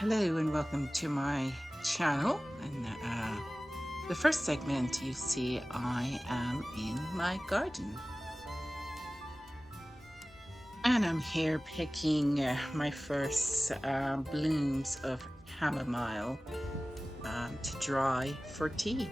Hello and welcome to my channel. And the first segment you see, I am in my garden. And I'm here picking my first blooms of chamomile to dry for tea.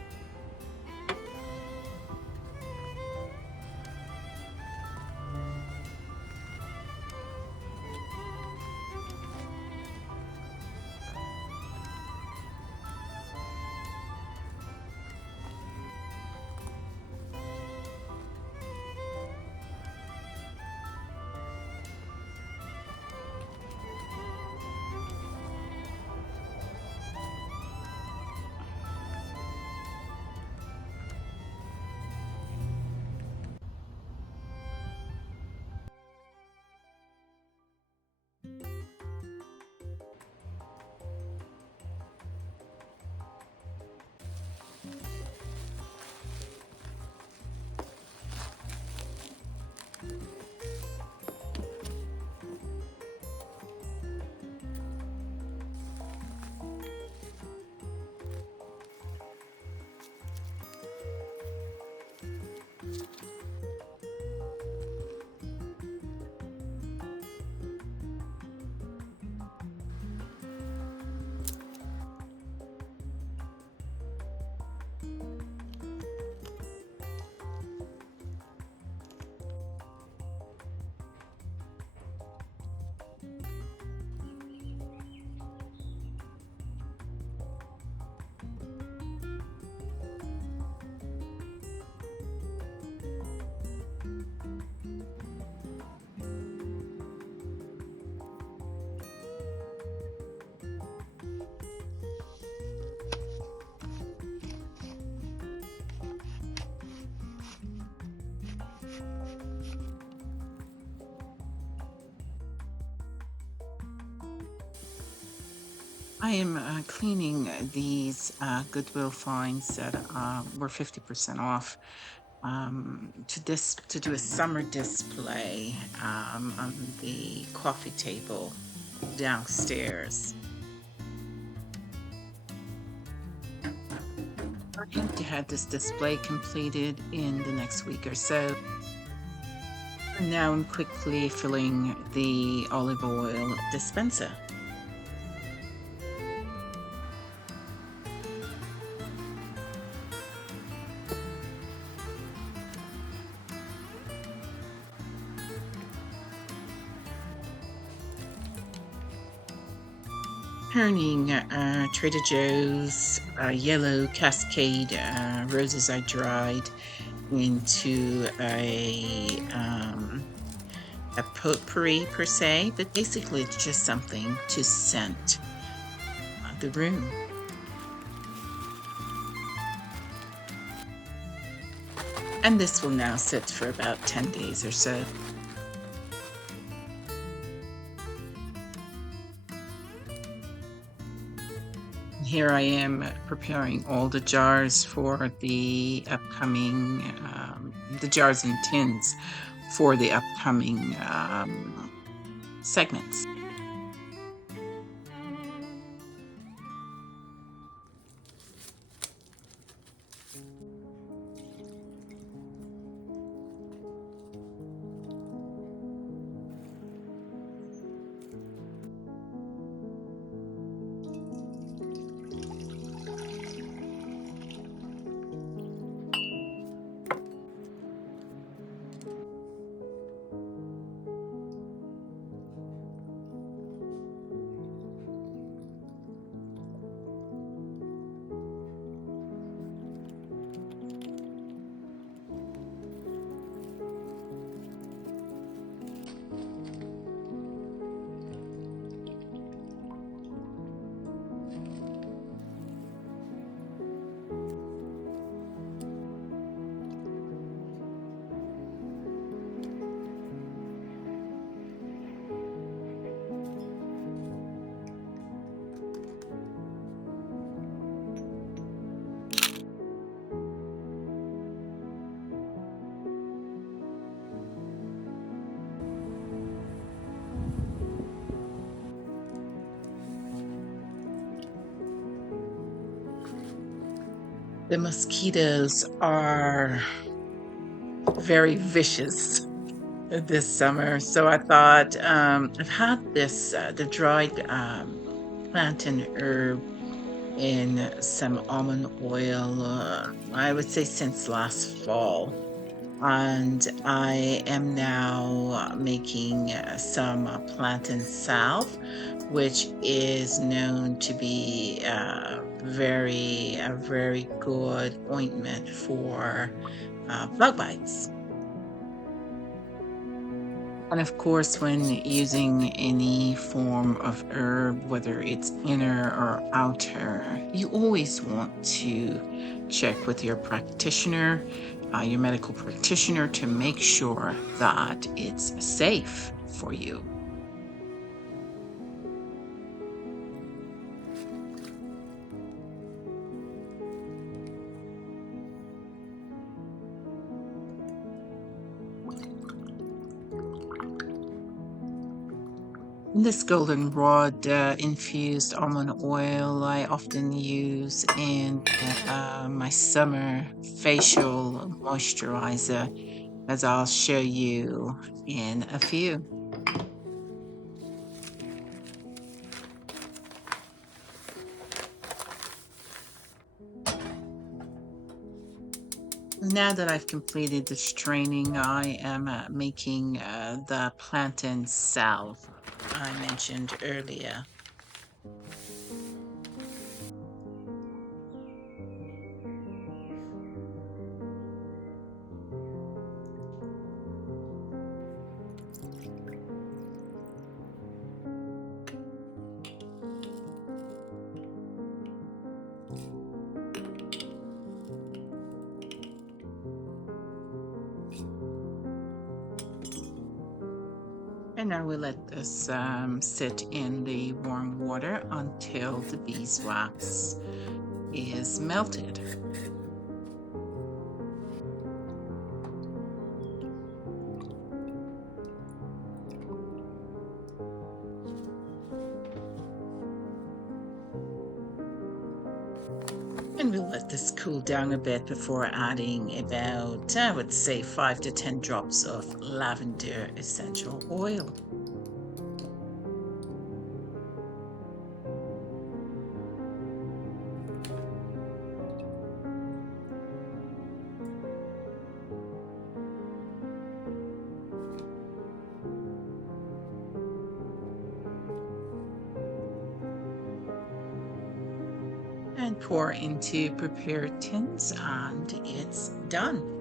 I am cleaning these Goodwill finds that were 50% off to do a summer display on the coffee table downstairs. I hope to have this display completed in the next week or so. Now I'm quickly filling the olive oil dispenser. Turning Trader Joe's yellow Cascade roses I dried into a potpourri per se, but basically it's just something to scent the room. And this will now sit for about 10 days or so. Here I am preparing all the jars for the upcoming, the jars and tins for the upcoming segments. The mosquitoes are very vicious this summer. So I thought I've had the dried plantain herb in some almond oil, I would say since last fall. And I am now making some plantain salve, which is known to be a very good ointment for bug bites. And of course, when using any form of herb, whether it's inner or outer, you always want to check with your practitioner, your medical practitioner, to make sure that it's safe for you. This goldenrod infused almond oil I often use in my summer facial moisturizer, as I'll show you in a few. Now that I've completed this training, I am making the plantain salve I mentioned earlier. And now we let this sit in the warm water until the beeswax is melted. And we'll let this cool down a bit before adding about, I would say, 5 to 10 drops of lavender essential oil. And pour into prepared tins, and it's done.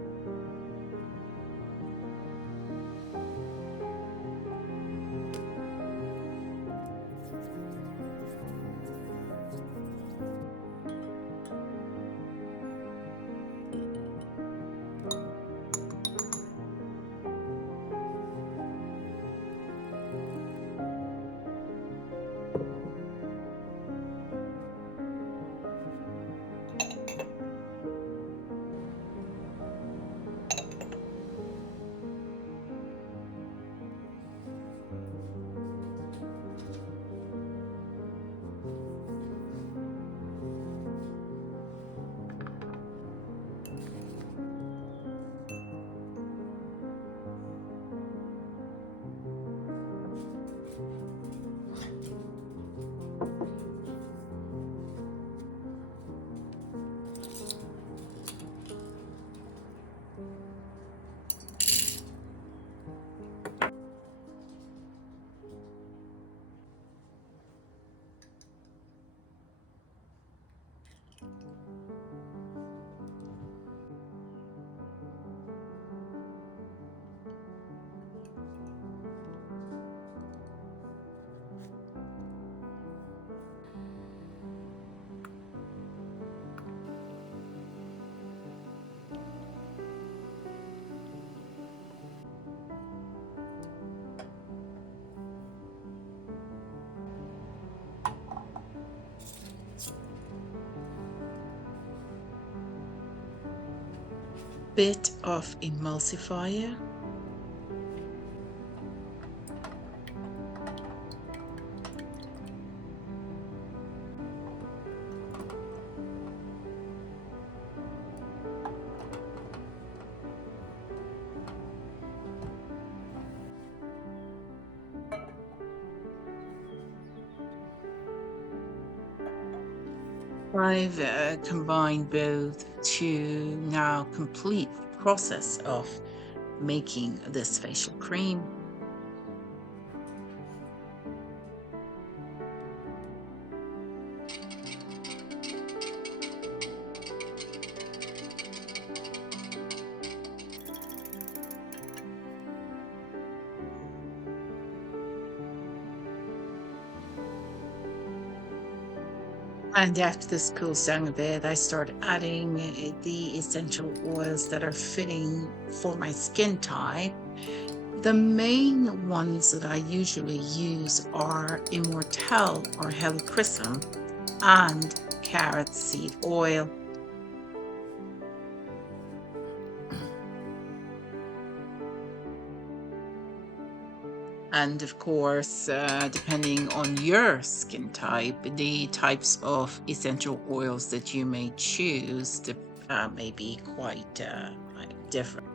Bit of emulsifier. I've combined both to now complete the process of making this facial cream. And after this cools down a bit, I start adding the essential oils that are fitting for my skin type. The main ones that I usually use are Immortelle or Helichrysum and carrot seed oil. And of course, depending on your skin type, the types of essential oils that you may choose may be quite different.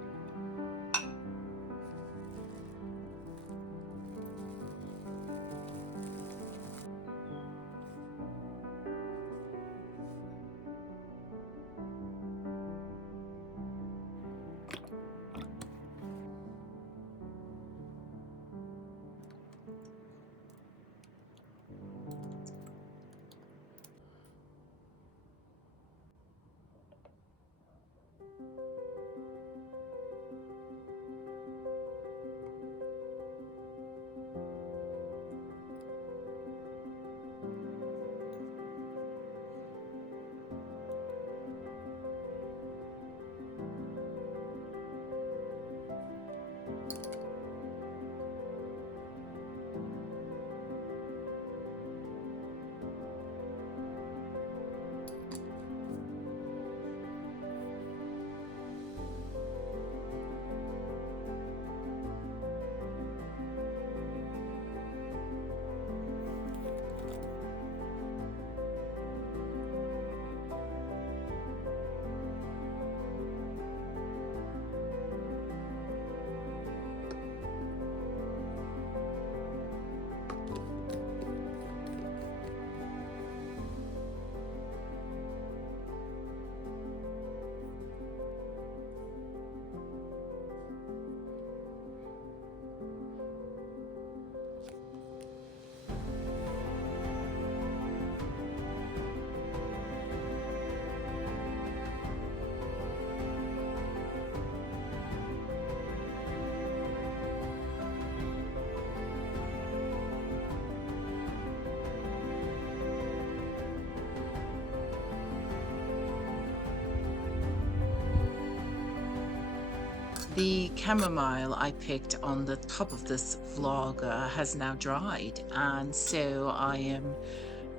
The chamomile I picked on the top of this vlog has now dried, and so I am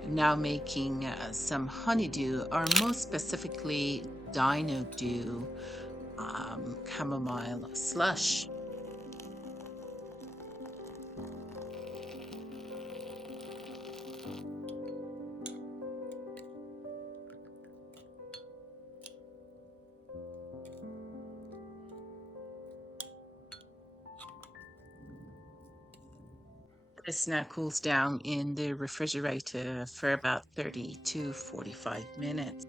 now making some honeydew, or most specifically dino dew chamomile slush. This now cools down in the refrigerator for about 30 to 45 minutes.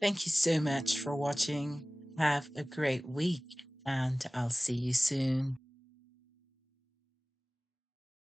Thank you so much for watching. Have a great week, and I'll see you soon.